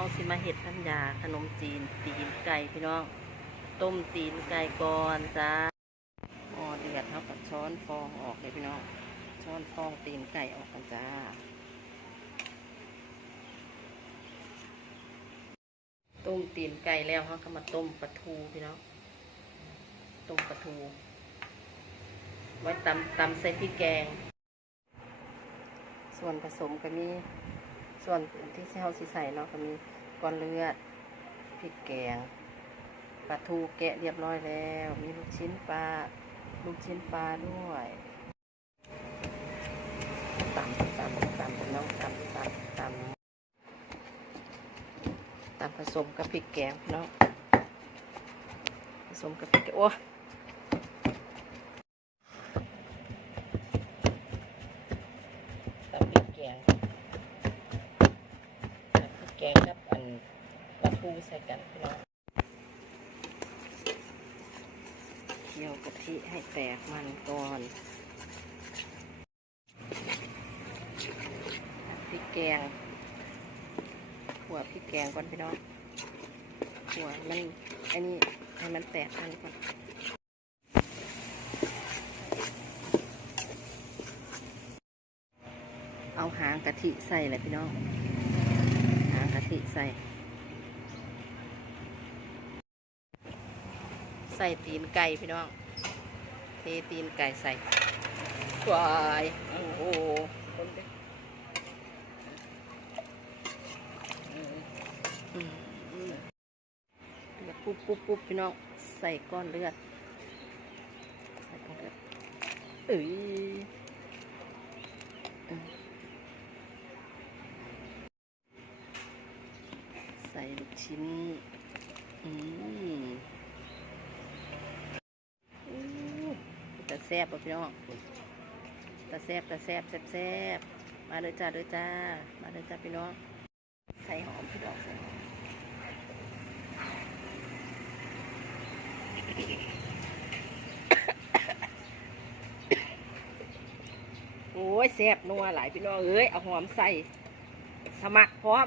าสิมาเห็ดน้ำยาขนมจีนตีนไก่พี่น้อง ต้มตีนไก่ก่อนจ้าหม้อเดือดเท่ากับช้อนฟองออกเลยพี่น้อง ช้อนฟองตีนไก่ออกกันจ้าต้มตีนไก่แล้วเขาก็มาต้มปลาทูพี่น้อง ต้มปลาทู ไว้ตำตำใส่พริกแกง ส่วนผสมก็มี ส่วนที่เฮาสิใส่เนาะก็มีก้อนเลือดพริกแกงปลาทูแกะเรียบร้อยแล้ว มีลูกชิ้นปลาลูกชิ้นปลาด้วยตำตำตำพี่น้องตำตำตำตำผสมกับพริกแกงพี่น้องผสมกับพริกแกงโอ้ตำพริกแกงตำพริกแกงกับอันปลาทู ใส่กันพี่น้องเคี่ยวกะทิให้แตกมันก่อนพริกแกงขัวพริกแกงก่อนพี่น้องขัวมันอันนี้ให้มันแตกมันก่อนเอาหางกะทิใส่เลยพี่น้อง หางกะทิใส่ ใส่ตีนไก่พี่น้องเทตีนไก่ใส่วายโอ้โหปุ๊บปุ๊บปุ๊บพี่น้องใส่ก้อนเลือดใส่ก้อนเลือดเอ้ยใส่ลูกชิ้น อืม อู้ตา แซบบ่พี่น้องตาแซบตาแซบแซบแซบมาเลยจ้าเลยจ้า มาเลยจ้าพี่น้อง ใส่หอมพี่น้องใส่หอมโอ้ยแซบนัวหลายพี่น้องเอ้ย เอาหอมใส่ สมัครพร้อม